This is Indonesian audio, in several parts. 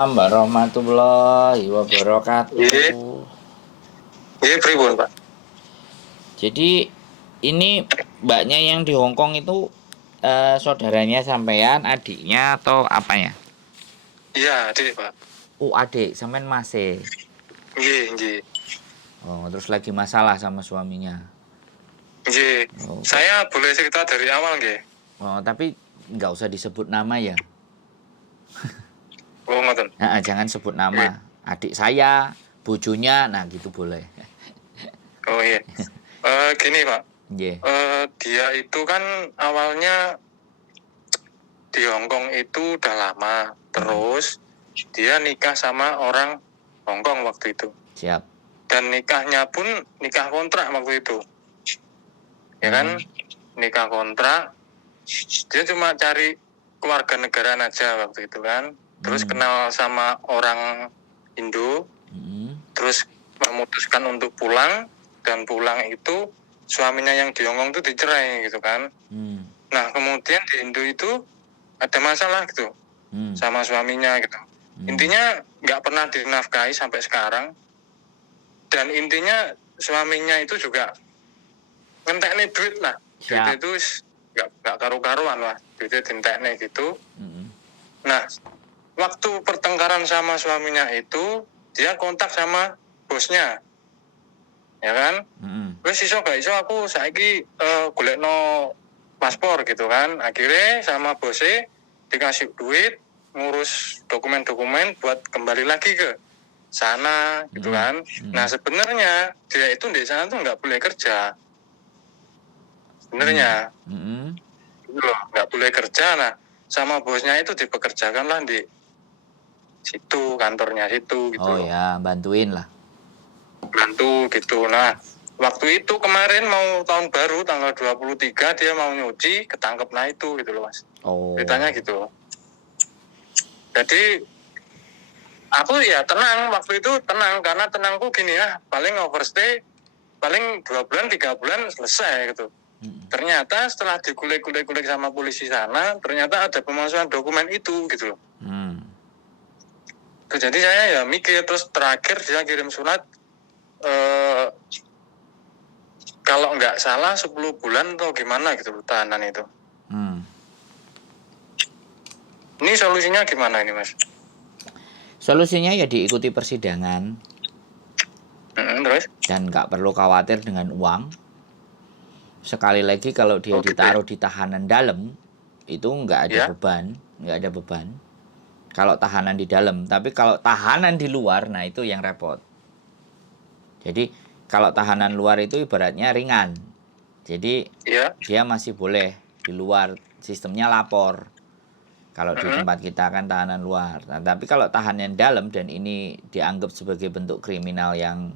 Warahmatullahi Nggih, wabarakatuh. nggih pripun, Pak? Jadi ini mbaknya yang di Hong Kong itu saudaranya sampean, adiknya atau apanya? Iya, Adik, Pak. Oh adik, sampean masih. Nggih, nggih. Oh terus lagi masalah sama suaminya. Nggih. Oh, Saya boleh cerita dari awal nggih? tapi nggak usah disebut nama ya. Oh, ngoten. Nah, jangan sebut Nggih. nama. Adik saya, bojonya, nah gitu boleh. Oh, iya. Gini, Pak. Nggih. Dia itu kan awalnya di Hong Kong itu udah lama. Terus dia nikah sama orang Hong Kong waktu itu. Siap. Dan nikahnya pun nikah kontrak waktu itu. Ya kan? Nikah kontrak. Dia cuma cari keluarga negaraan aja waktu itu kan. Terus kenal sama orang Indo. Terus memutuskan untuk pulang. Dan pulang itu suaminya yang di Hong Kong itu dicerai gitu kan. Nah kemudian di Indo itu ada masalah gitu sama suaminya gitu. Intinya nggak pernah dinafkahi sampai sekarang. Dan intinya suaminya itu juga ngenteknya duit lah. Duit itu nggak karu-karuan lah. Duitnya dinteknya gitu. Nah waktu pertengkaran sama suaminya itu dia kontak sama bosnya. Ya kan? Wes iso gak iso aku saiki golekno paspor gitu kan. Akhirnya sama bosnya dikasih duit ngurus dokumen-dokumen buat kembali lagi ke sana gitu kan. Nah sebenarnya dia itu di sana tuh nggak boleh kerja. Sebenarnya gitu loh, nggak boleh kerja. Nah sama bosnya itu dipekerjakan lah di situ, kantornya situ gitu loh. Ya, bantuin lah. Bantu gitu. Nah waktu itu kemarin mau tahun baru tanggal 23 dia mau nyuci, ketangkep nah itu gitu loh Mas. Ceritanya gitu. Jadi aku ya tenang waktu itu, tenang karena tenangku gini ya, paling overstay paling 2 bulan 3 bulan selesai gitu. Ternyata setelah dikulik-kulik sama polisi sana, ternyata ada pemalsuan dokumen itu gitu loh. Jadi saya ya mikir, terus terakhir dia kirim surat kalau nggak salah 10 bulan atau gimana gitu tahanan itu. Ini solusinya gimana ini Mas? Solusinya ya diikuti persidangan. Terus? Dan nggak perlu khawatir dengan uang. Sekali lagi kalau dia ditaruh di tahanan dalam, itu nggak ada beban. Kalau tahanan di dalam, tapi kalau tahanan di luar, nah itu yang repot. Jadi kalau tahanan luar itu ibaratnya ringan. Jadi dia masih boleh di luar, sistemnya lapor. Kalau di tempat kita kan tahanan luar. Nah, tapi kalau tahanan dalam dan ini dianggap sebagai bentuk kriminal yang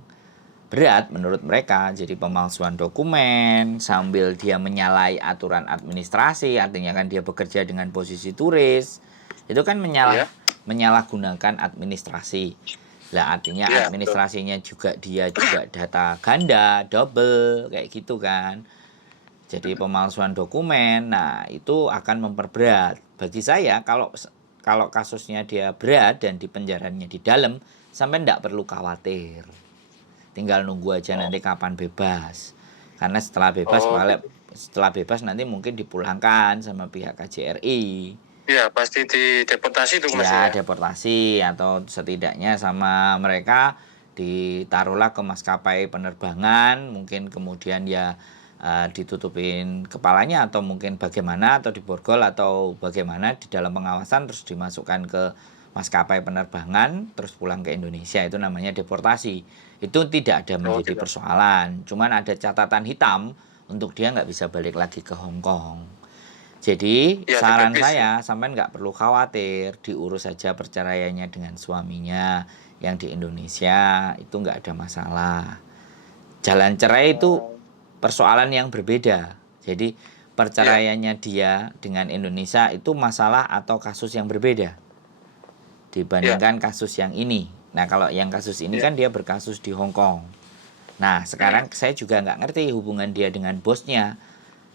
berat menurut mereka, jadi pemalsuan dokumen sambil dia menyalahi aturan administrasi, artinya kan dia bekerja dengan posisi turis, itu kan menyalahgunakan administrasi. Lah artinya administrasinya juga dia juga data ganda, double kayak gitu kan. Jadi pemalsuan dokumen, nah itu akan memperberat. Bagi saya kalau kasusnya dia berat dan di penjaranya di dalam, sampai tidak perlu khawatir. Tinggal nunggu aja nanti kapan bebas. Karena setelah bebas nanti mungkin dipulangkan sama pihak KJRI. Iya, pasti dideportasi itu Mas ya. Deportasi atau setidaknya sama mereka ditaruhlah ke maskapai penerbangan, mungkin kemudian ya ditutupin kepalanya atau mungkin bagaimana atau diborgol atau bagaimana di dalam pengawasan terus dimasukkan ke maskapai penerbangan terus pulang ke Indonesia, itu namanya deportasi. Itu tidak ada menjadi persoalan, cuman ada catatan hitam untuk dia nggak bisa balik lagi ke Hong Kong. Jadi saran saya sampai nggak perlu khawatir, diurus saja perceraiannya dengan suaminya yang di Indonesia, itu nggak ada masalah. Jalan cerai itu persoalan yang berbeda. Jadi perceraiannya dia dengan Indonesia itu masalah atau kasus yang berbeda dibandingkan kasus yang ini. Nah kalau yang kasus ini kan dia berkasus di Hong Kong. Nah sekarang saya juga nggak ngerti hubungan dia dengan bosnya.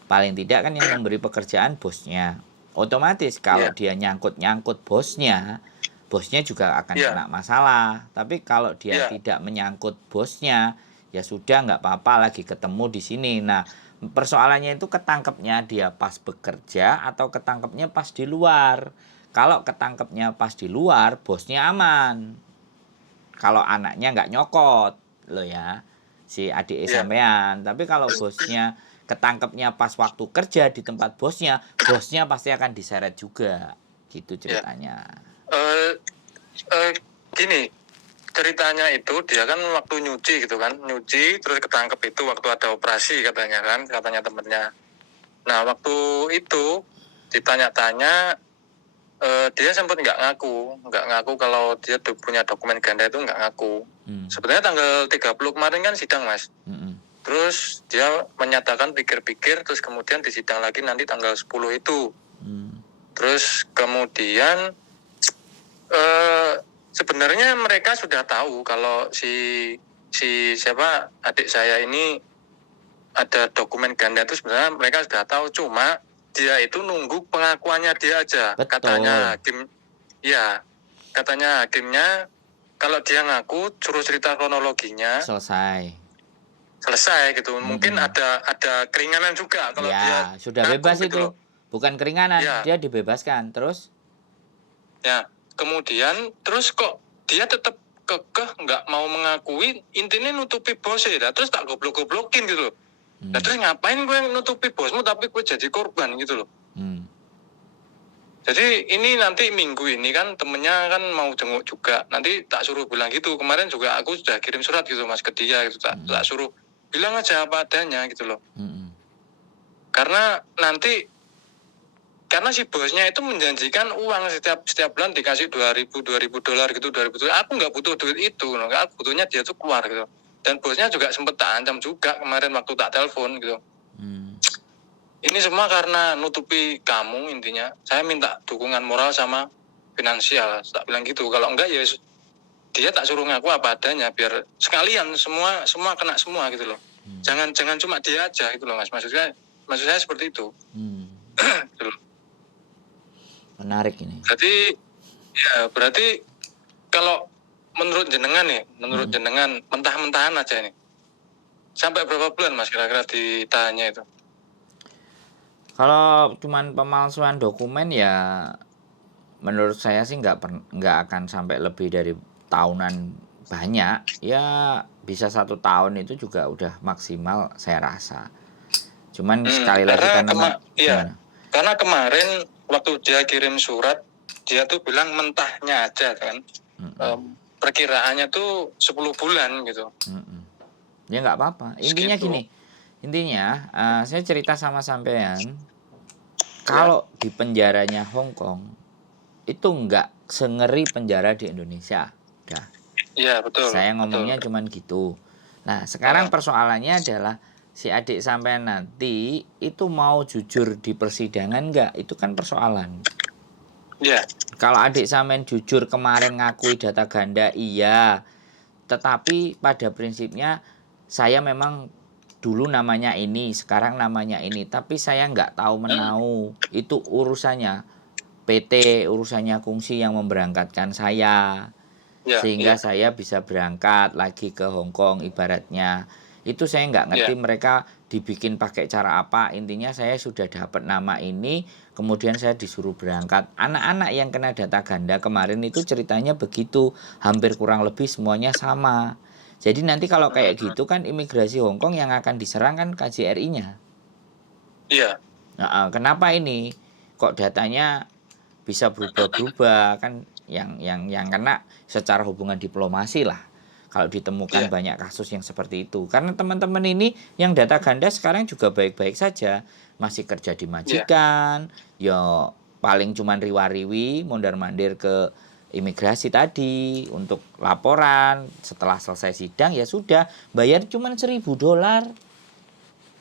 Paling tidak kan yang memberi pekerjaan bosnya. Otomatis kalau dia nyangkut bosnya, bosnya juga akan Iya. kena masalah. Tapi kalau dia Iya. tidak menyangkut bosnya, ya sudah nggak apa-apa lagi ketemu di sini. Nah, persoalannya itu ketangkepnya dia pas bekerja atau ketangkepnya pas di luar. Kalau ketangkepnya pas di luar, bosnya aman. Kalau anaknya nggak nyokot, loh ya, si adik Iya. sampean. Tapi kalau bosnya ketangkepnya pas waktu kerja di tempat bosnya, bosnya pasti akan diseret juga. Gitu Iya. ceritanya. Eh, Gini, ceritanya itu dia kan waktu nyuci gitu kan, nyuci terus ketangkep itu waktu ada operasi katanya kan, katanya temennya. Nah waktu itu ditanya-tanya, dia sempat nggak ngaku kalau dia punya dokumen ganda itu nggak ngaku. Sebenarnya tanggal 30 kemarin kan sidang mas. Terus dia menyatakan pikir-pikir, terus kemudian disidang lagi nanti tanggal 10 itu. Terus kemudian sebenarnya mereka sudah tahu kalau si siapa adik saya ini ada dokumen ganda itu, sebenarnya mereka sudah tahu, cuma dia itu nunggu pengakuannya dia aja. Betul. Katanya hakim, ya katanya hakimnya kalau dia ngaku suruh cerita kronologinya selesai gitu. Mungkin ada keringanan juga kalau ya, dia sudah ngaku bebas gitu itu loh. bukan keringanan, Ya. dia dibebaskan. Terus Ya, kemudian terus kok dia tetap kekeh nggak mau mengakui, intinya nutupi bosnya. Terus tak goblok-goblokin gitu loh. Nah terus ngapain gue nutupi bosmu tapi gue jadi korban gitu loh. Jadi ini nanti minggu ini kan temennya kan mau jenguk juga. Nanti tak suruh bilang gitu. Kemarin juga aku sudah kirim surat gitu mas ke dia gitu. Tak suruh bilang aja apa adanya gitu loh. Karena si bosnya itu menjanjikan uang setiap bulan dikasih $2.000 gitu, 2.000. Aku nggak butuh duit itu, aku butuhnya dia tuh keluar gitu. Dan bosnya juga sempat tak ancam juga kemarin waktu tak telepon gitu. Ini semua karena nutupi kamu intinya. Saya minta dukungan moral sama finansial, tak bilang gitu. Kalau enggak ya dia tak suruh ngaku apa adanya biar sekalian semua kena semua gitu loh. Jangan cuma dia aja gitu loh mas. Maksud saya seperti itu. Gitu loh. Menarik ini. Berarti kalau menurut jenengan mentah-mentahan aja nih. Sampai berapa bulan mas kira-kira ditahannya itu? Kalau cuman pemalsuan dokumen ya menurut saya sih nggak akan sampai lebih dari tahunan banyak. Ya bisa 1 tahun itu juga udah maksimal saya rasa. Cuman sekali lagi karena kemarin waktu dia kirim surat dia tuh bilang mentahnya aja kan. Perkiraannya tuh 10 bulan gitu. Ya nggak apa-apa. Intinya gini. Intinya saya cerita sama sampean. Kalau di penjaranya Hong Kong itu nggak sengeri penjara di Indonesia. Udah. Iya betul. Saya ngomongnya cuman gitu. Nah sekarang persoalannya adalah si adik sampean nanti itu mau jujur di persidangan nggak? Itu kan persoalan. Iya. Kalau adik sampean jujur kemarin ngakui data ganda iya. Tetapi pada prinsipnya saya memang dulu namanya ini, sekarang namanya ini, tapi saya nggak tahu menau. Itu urusannya PT, urusannya Kungsi yang memberangkatkan saya. Sehingga saya bisa berangkat lagi ke Hong Kong ibaratnya. Itu saya nggak ngerti mereka dibikin pakai cara apa. Intinya saya sudah dapat nama ini, kemudian saya disuruh berangkat. Anak-anak yang kena data ganda kemarin itu ceritanya begitu. Hampir kurang lebih semuanya sama. Jadi nanti kalau kayak gitu kan imigrasi Hong Kong yang akan diserang kan KJRI-nya. Iya. Nah, kenapa ini? Kok datanya bisa berubah-berubah kan yang kena secara hubungan diplomasi lah. Kalau ditemukan banyak kasus yang seperti itu. Karena teman-teman ini yang data ganda sekarang juga baik-baik saja. Masih kerja di majikan. Ya paling cuman riwa-riwi, mondar-mandir ke imigrasi tadi untuk laporan. Setelah selesai sidang ya sudah, bayar cuma $1.000.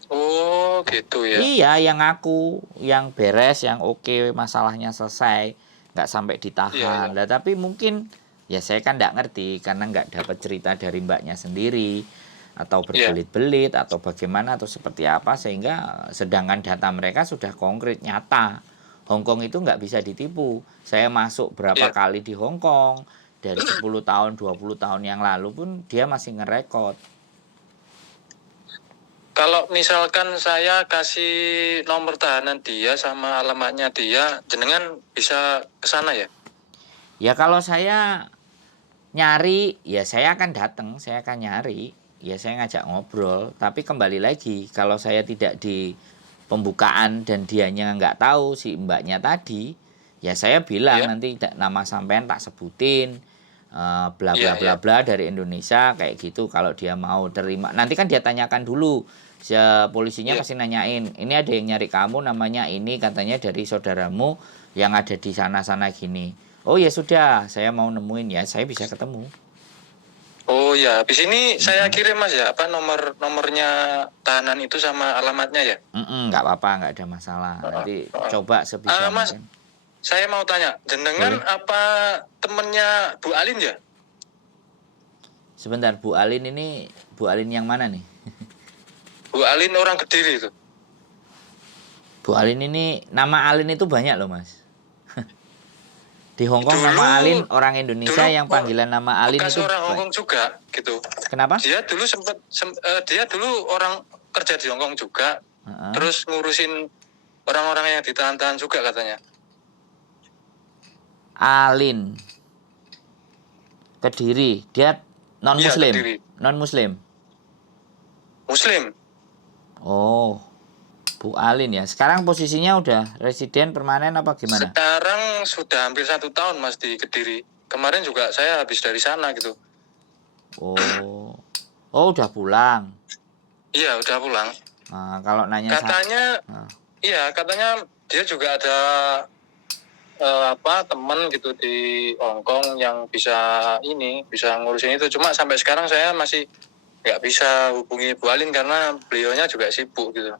Oh gitu ya. Iya, yang ngaku, yang beres, yang oke, masalahnya selesai, nggak sampai ditahan. Lah tapi mungkin ya saya kan nggak ngerti karena nggak dapat cerita dari mbaknya sendiri atau berbelit-belit atau bagaimana atau seperti apa, sehingga sedangkan data mereka sudah konkret nyata. Hong Kong itu nggak bisa ditipu. Saya masuk berapa Iya. kali di Hong Kong, dari 10 tahun, 20 tahun yang lalu pun dia masih ngerekod. Kalau misalkan saya kasih nomor tahanan dia sama alamatnya dia, jenengan bisa ke sana ya? Ya kalau saya nyari, ya saya akan datang, saya akan nyari, ya saya ngajak ngobrol. Tapi kembali lagi, kalau saya tidak di pembukaan dan dianya nggak tahu si mbaknya tadi, ya saya bilang Iya. nanti nama sampean tak sebutin, bla bla Iya, bla iya. bla dari Indonesia kayak gitu. Kalau dia mau terima, nanti kan dia tanyakan dulu. Polisinya Iya. pasti nanyain, ini ada yang nyari kamu namanya ini, katanya dari saudaramu yang ada di sana-sana gini. Oh ya sudah, saya mau nemuin ya, saya bisa ketemu. Oh ya, habis ini saya kirim Mas ya, apa nomornya tahanan itu sama alamatnya ya? Nggak apa-apa, nggak ada masalah. Nanti coba sebisa Mas, mungkin. saya mau tanya, jenengan Boleh. apa temennya Bu Alin ya? Sebentar, Bu Alin ini, Bu Alin yang mana nih? Bu Alin orang Kediri itu. Bu Alin ini, nama Alin itu banyak loh mas. Di Hong Kong Dulu- nama Alin, orang Indonesia dulu yang panggilan nama Alin Bekas itu orang Hong Kong juga gitu. Kenapa? Dia dulu dia dulu orang kerja di Hong Kong juga, terus ngurusin orang-orang yang ditahan-tahan juga katanya. Alin Kediri, dia non Iya, muslim. Kediri. Non muslim. Muslim. Oh, Bu Alin ya. Sekarang posisinya udah residen permanen apa gimana? Sekarang sudah hampir 1 tahun Mas di Kediri. Kemarin juga saya habis dari sana gitu. Oh, oh udah pulang. Iya, udah pulang. Nah, kalau nanya Katanya, iya katanya dia juga ada teman gitu di Hong Kong yang bisa ngurusin itu. Cuma sampai sekarang saya masih nggak bisa hubungi Bu Alin karena beliaunya juga sibuk gitu.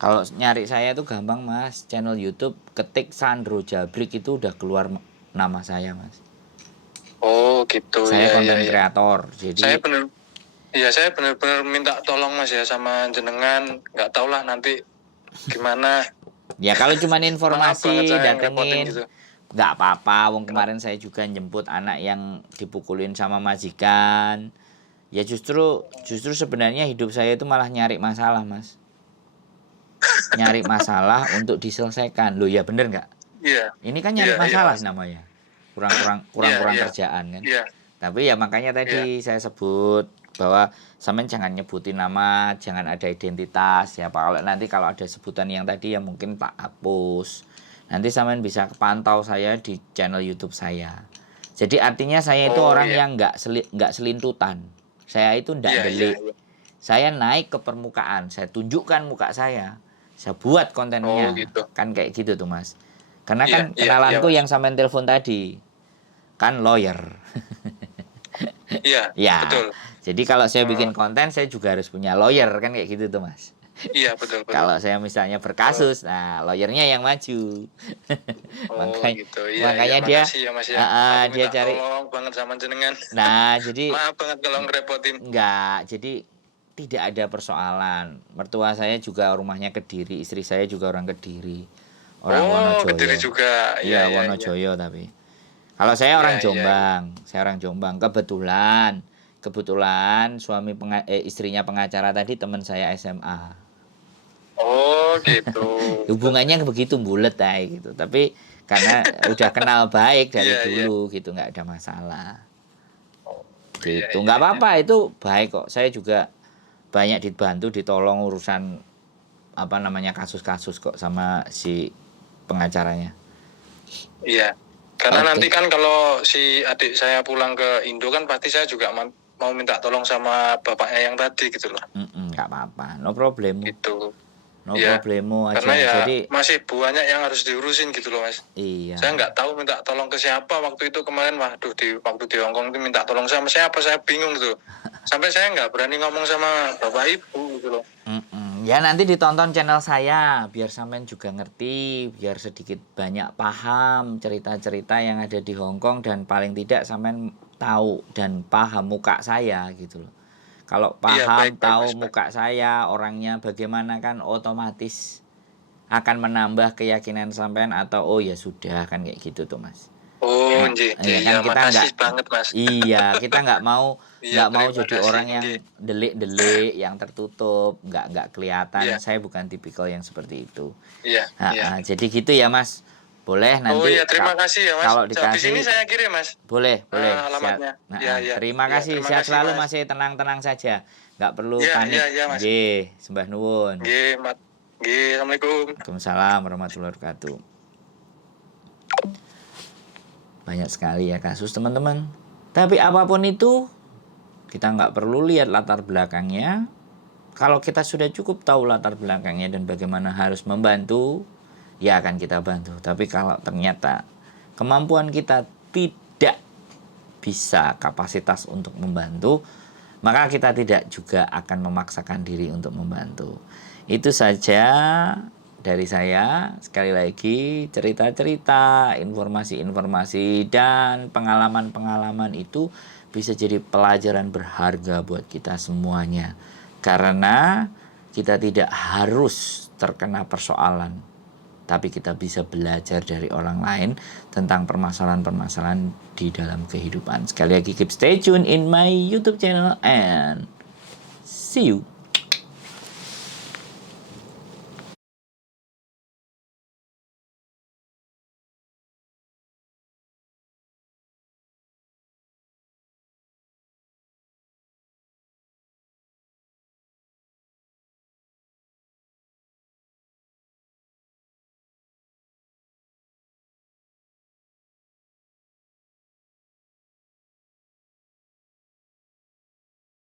Kalau nyari saya itu gampang mas, channel YouTube ketik Sandro Jabrik itu udah keluar nama saya mas. Oh gitu. Saya Ya, konten ya, ya. kreator, jadi Saya benar-benar minta tolong Mas ya sama jenengan. Nggak tau lah nanti gimana. ya kalau cuman Maaf banget informasi saya ngerepotin datengin, gitu. nggak apa-apa. Wong kemarin saya juga jemput anak yang dipukulin sama majikan. Ya justru sebenarnya hidup saya itu malah nyari masalah mas, nyari masalah untuk diselesaikan. Loh ya bener nggak? Iya. Ini kan nyari Iya, iya, masalah Mas. namanya. Kurang Iya. kerjaan kan. Iya. Tapi ya makanya tadi saya sebut bahwa sampean jangan nyebutin nama, jangan ada identitas ya Pak. Kalau ada sebutan yang tadi ya mungkin tak hapus. Nanti sampean bisa pantau saya di channel YouTube saya. Jadi artinya saya itu orang yang nggak selintutan. Saya itu nggak delik. Saya naik ke permukaan, saya tunjukkan muka saya buat kontennya. Oh, gitu. Kan kayak gitu tuh Mas. Karena Iya, kan iya, kenalanku iya, Mas. yang sampean telepon tadi kan lawyer. Iya, Ya, betul. jadi kalau saya bikin konten saya juga harus punya lawyer kan kayak gitu tuh mas. Iya, betul. Kalau saya misalnya berkasus, nah lawyernya yang maju. Oh, makanya gitu. Iya, makanya iya. dia Makasih ya Mas ya. Aku dia minta cari. tolong banget sama jenengan. Nah jadi Maaf banget kalau ngerepotin. enggak, jadi tidak ada persoalan. Mertua saya juga rumahnya Kediri, istri saya juga orang Kediri, orang Wonojoyo. Kediri juga. Iya, Iya, Wonojoyo tapi. Kalau saya orang Iya, iya. Jombang, saya orang Jombang. Kebetulan istrinya pengacara tadi teman saya SMA. Oh, gitu. Hubungannya begitu bulet gitu. Tapi karena udah kenal baik dari Iya, iya. dulu gitu, nggak ada masalah. Iya, Gitu, iya, nggak iya. apa-apa, itu baik kok. Saya juga banyak dibantu, ditolong urusan kasus-kasus kok sama si pengacaranya. Iya. Karena Oke. nanti kan kalau si adik saya pulang ke Indo kan pasti saya juga mau minta tolong sama bapaknya yang tadi gitu loh. Nggak apa-apa, no problem. Gitu. No Iya. problemo aja. Karena ya Jadi masih banyak yang harus diurusin gitu loh Mas. iya. Saya nggak tahu minta tolong ke siapa waktu itu kemarin. Waduh, waktu di Hong Kong itu minta tolong sama siapa, saya bingung gitu. Sampai saya nggak berani ngomong sama bapak ibu gitu loh. Ya nanti ditonton channel saya biar sampean juga ngerti, biar sedikit banyak paham cerita-cerita yang ada di Hong Kong dan paling tidak sampean tahu dan paham muka saya gitu loh. Kalau paham, Iya, baik, tahu Mas. muka saya, orangnya bagaimana kan otomatis akan menambah keyakinan sampean atau oh ya sudah kan kayak gitu tuh Mas. Oh, Iya kan kita makasih banget Mas. iya kita nggak mau Iya, mau terima jadi kasih, orang yang nggih. delik-delik yang tertutup nggak kelihatan. Iya. Saya bukan tipikal yang seperti itu. Iya, iya. Jadi gitu ya Mas. Boleh Oh nanti iya, terima kasih ya Mas. kalau Habis ini dikasih saya kirim Mas. boleh Alamatnya. siap. Iya, iya. Terima Iya, kasih terima sehat kasih, selalu Mas. Mas, tenang-tenang saja nggak perlu Iya, panik. iya, Mas. Nggih, sembah nuwun. Nggih, Assalamualaikum. Waalaikumsalam warahmatullahi wabarakatuh. Banyak sekali ya kasus teman-teman. Tapi apapun itu kita nggak perlu lihat latar belakangnya. Kalau kita sudah cukup tahu latar belakangnya dan bagaimana harus membantu, ya akan kita bantu. Tapi kalau ternyata kemampuan kita tidak bisa kapasitas untuk membantu, maka kita tidak juga akan memaksakan diri untuk membantu. Itu saja dari saya. Sekali lagi cerita-cerita, informasi-informasi dan pengalaman-pengalaman itu bisa jadi pelajaran berharga buat kita semuanya. Karena kita tidak harus terkena persoalan, tapi kita bisa belajar dari orang lain tentang permasalahan-permasalahan di dalam kehidupan. Sekali lagi keep stay tune in my YouTube channel and see you.